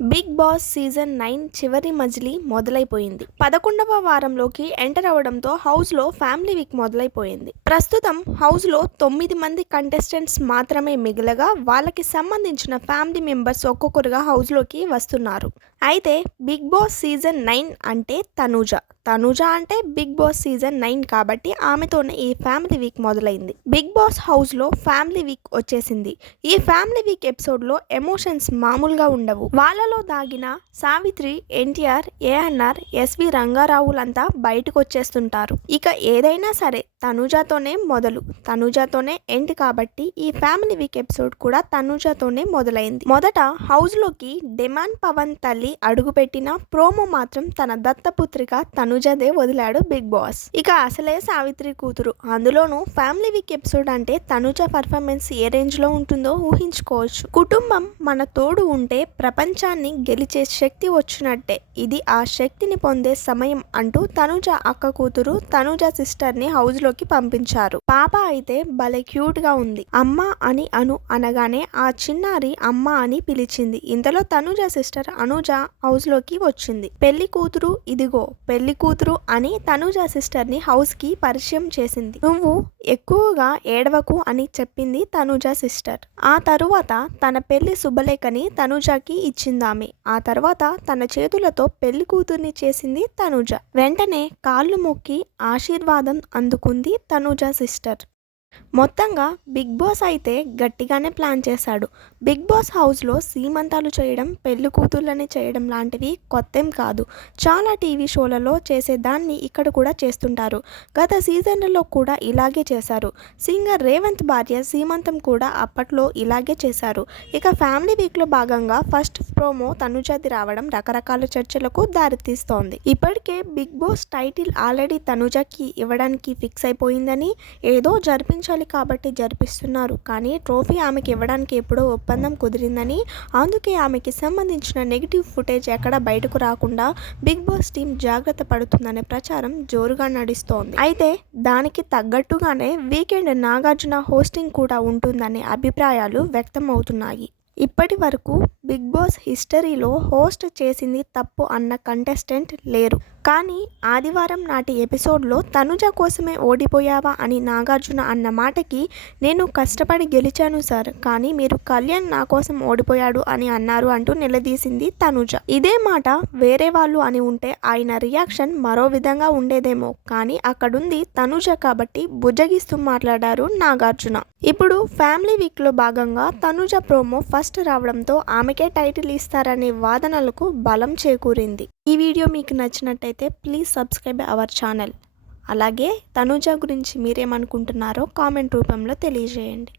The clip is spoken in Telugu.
బిగ్ బాస్ సీజన్ 9 చివరి మజిలీ మొదలైపోయింది. 11వ వారంలోకి ఎంటర్ అవడంతో హౌస్లో ఫ్యామిలీ వీక్ మొదలైపోయింది. ప్రస్తుతం హౌస్లో 9 మంది కంటెస్టెంట్స్ మాత్రమే మిగిలగా వాళ్ళకి సంబంధించిన ఫ్యామిలీ మెంబర్స్ ఒక్కొక్కరుగా హౌస్లోకి వస్తున్నారు. అయితే బిగ్ బాస్ సీజన్ 9 అంటే తనూజ అంటే బిగ్ బాస్ సీజన్ 9 కాబట్టి ఆమెతోనే ఈ ఫ్యామిలీ వీక్ మొదలైంది. బిగ్ బాస్ హౌస్లో ఫ్యామిలీ వీక్ వచ్చేసింది. ఈ ఫ్యామిలీ వీక్ ఎపిసోడ్లో ఎమోషన్స్ మామూలుగా ఉండవు. వాళ్ళలో దాగిన సావిత్రి, ఎన్టీఆర్, ఏఎన్ఆర్, ఎస్వి రంగారావులంతా బయటకు వచ్చేస్తుంటారు. ఇక ఏదైనా సరే తనూజతోనే మొదలు, తనూజతోనే ఎండ్ కాబట్టి ఈ ఫ్యామిలీ వీక్ ఎపిసోడ్ కూడా తనూజతోనే మొదలైంది. మొదట హౌస్లోకి డిమాండ్ పవన్ తల్లి అడుగుపెట్టిన ప్రోమో మాత్రం తన దత్తపుత్రిక తనుజదే వదిలాడు బిగ్ బాస్. ఇక అసలే సావిత్రి కూతురు, అందులోనూ ఫ్యామిలీ వీక్ ఎపిసోడ్ అంటే తనుజ పర్ఫార్మెన్స్ ఏ రేంజ్ లో ఉంటుందో ఊహించుకోవచ్చు. కుటుంబం మన తోడు ఉంటే ప్రపంచాన్ని గెలిచే శక్తి వచ్చినట్టే, ఇది ఆ శక్తిని పొందే సమయం అంటూ తనుజ అక్క కూతురు తనుజ సిస్టర్ ని హౌస్ లోకి పంపించారు. పాప అయితే భలే క్యూట్ గా ఉంది. అమ్మ అని అనగానే ఆ చిన్నారి అమ్మ అని పిలిచింది. ఇంతలో తనుజ సిస్టర్ అనుజ హౌస్ లోకి వచ్చింది. పెళ్లి కూతురు ఇదిగో పెళ్లి కూతురు అని తనుజ సిస్టర్ ని హౌస్ కి పరిచయం చేసింది. నువ్వు ఎక్కువగా ఏడవకు అని చెప్పింది తనుజ సిస్టర్. ఆ తరువాత తన పెళ్లి శుభలేఖని తనుజకి ఇచ్చిందామె. ఆ తర్వాత తన చేతులతో పెళ్లి కూతుర్ని చేసింది తనుజ. వెంటనే కాళ్ళు మొక్కి ఆశీర్వాదం అందుకుంది తనుజ సిస్టర్. మొత్తంగా బిగ్ బాస్ అయితే గట్టిగానే ప్లాన్ చేశాడు. బిగ్ బాస్ హౌస్లో సీమంతాలు చేయడం, పెళ్లి కూతుర్లని చేయడం లాంటివి కొత్తేం కాదు. చాలా టీవీ షోలలో చేసేదాన్ని ఇక్కడ కూడా చేస్తుంటారు. గత సీజన్లలో కూడా ఇలాగే చేశారు. సింగర్ రేవంత్ భార్య సీమంతం కూడా అప్పట్లో ఇలాగే చేశారు. ఇక ఫ్యామిలీ వీక్లో భాగంగా ఫస్ట్ ప్రోమో తనుజది రావడం రకరకాల చర్చలకు దారితీస్తోంది. ఇప్పటికే బిగ్ బాస్ టైటిల్ ఆల్రెడీ తనుజకి ఇవ్వడానికి ఫిక్స్ అయిపోయిందని, ఏదో జరిపించాలి కాబట్టి జరిపిస్తున్నారు, కానీ ట్రోఫీ ఆమెకి ఇవ్వడానికి ఎప్పుడో ఒప్పందం కుదిరిందని, అందుకే ఆమెకి సంబంధించిన నెగిటివ్ ఫుటేజ్ ఎక్కడ బయటకు రాకుండా బిగ్ బాస్ టీం జాగ్రత్త పడుతుందనే ప్రచారం జోరుగా నడుస్తోంది. అయితే దానికి తగ్గట్టుగానే వీకెండ్ నాగార్జున హోస్టింగ్ కూడా ఉంటుందనే అభిప్రాయాలు వ్యక్తం అవుతున్నాయి. ఇప్పటి వరకు బిగ్ బాస్ హిస్టరీలో హోస్ట్ చేసింది తప్పు అన్న కంటెస్టెంట్ లేరు. కానీ ఆదివారం నాటి ఎపిసోడ్లో తనుజ కోసమే ఓడిపోయావా అని నాగార్జున అన్న మాటకి, నేను కష్టపడి గెలిచాను సార్, కానీ మీరు కళ్యాణ్ నా కోసం ఓడిపోయాడు అని అన్నారు అంటూ నిలదీసింది తనుజ. ఇదే మాట వేరే వాళ్ళు అని ఉంటే ఆయన రియాక్షన్ మరో విధంగా ఉండేదేమో, కానీ అక్కడుంది తనుజ కాబట్టి బుజ్జగిస్తూ మాట్లాడారు నాగార్జున. ఇప్పుడు ఫ్యామిలీ వీక్లో భాగంగా తనుజ ప్రోమో ఫస్ట్ రావడంతో ఆమెకే టైటిల్ ఇస్తారనే వాదనలకు బలం చేకూరింది. ఈ వీడియో మీకు నచ్చినట్టయితే ప్లీజ్ సబ్స్క్రైబ్ అవర్ ఛానల్. అలాగే తనుజ గురించి మీరేమనుకుంటున్నారో కామెంట్ రూపంలో తెలియజేయండి.